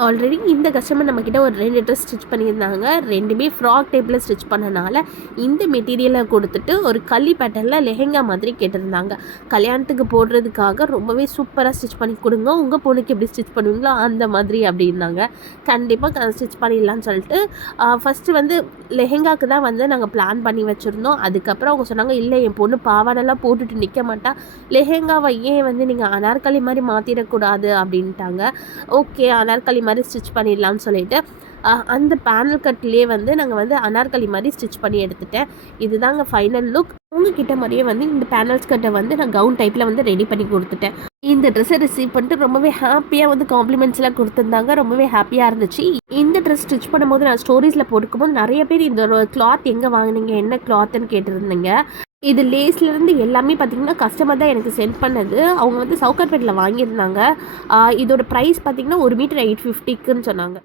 Already இந்த customer நம்மக்கிட்ட ஒரு 2 ட்ரெஸ் ஸ்டிச் பண்ணியிருந்தாங்க. 2மே ஃப்ராக் டைப்பில் ஸ்டிச் பண்ணனால இந்த மெட்டீரியலை கொடுத்துட்டு ஒரு கலி பேட்டர்னில் லெஹெங்கா மாதிரி கேட்டிருந்தாங்க. கல்யாணத்துக்கு போடுறதுக்காக ரொம்பவே சூப்பராக ஸ்டிச் பண்ணி கொடுங்க, உங்கள் பொண்ணுக்கு எப்படி ஸ்டிச் பண்ணுவீங்களோ அந்த மாதிரி அப்படின்னாங்க. கண்டிப்பாக ஸ்டிச் பண்ணிடலான்னு சொல்லிட்டு ஃபஸ்ட்டு வந்து லெஹெங்காவுக்கு தான் வந்து நாங்கள் பிளான் பண்ணி வச்சுருந்தோம். அதுக்கப்புறம் அவங்க சொன்னாங்க, இல்லை என் பொண்ணு பாவாடெல்லாம் போட்டுட்டு நிற்க மாட்டா, லெஹெங்காவை ஏன் வந்து நீங்கள் அனார்கலி மாதிரி மாற்றிடக்கூடாது அப்படின்ட்டாங்க. ஓகே, அனார்கலி மாதிரி ஸ்டிச் பண்ணிடலான்னு சொல்லிட்டு அந்த பேனல் கட்லேயே வந்து நாங்கள் வந்து அனார்கலி மாதிரி ஸ்டிச் பண்ணி எடுத்துட்டேன். இதுதாங்க ஃபைனல் லுக். உங்ககிட்ட மாதிரியே வந்து இந்த பேனல்ஸ் கட்டை வந்து நான் கவுன் டைப்பில் வந்து ரெடி பண்ணி கொடுத்துட்டேன். இந்த ட்ரெஸ்ஸை ரிசீவ் பண்ணிட்டு ரொம்பவே ஹாப்பியாக வந்து காம்ப்ளிமெண்ட்ஸ்லாம் கொடுத்துருந்தாங்க. ரொம்பவே ஹாப்பியாக இருந்துச்சு. இந்த ட்ரெஸ் ஸ்டிச் பண்ணும்போது நான் ஸ்டோரிஸில் போட்டுக்கும்போது நிறைய பேர் இந்த கிளாத் எங்கே வாங்கினீங்க, என்ன கிளாத்துன்னு கேட்டிருந்தீங்க. இது லேஸ்லேருந்து எல்லாமே பார்த்திங்கன்னா கஸ்டமர் தான் எனக்கு சென்ட் பண்ணது. அவங்க வந்து சவுகார்பேட்டில் வாங்கியிருந்தாங்க. இதோட ப்ரைஸ் பார்த்திங்கன்னா 1 மீட்டர் 850க்குன்னு சொன்னாங்க.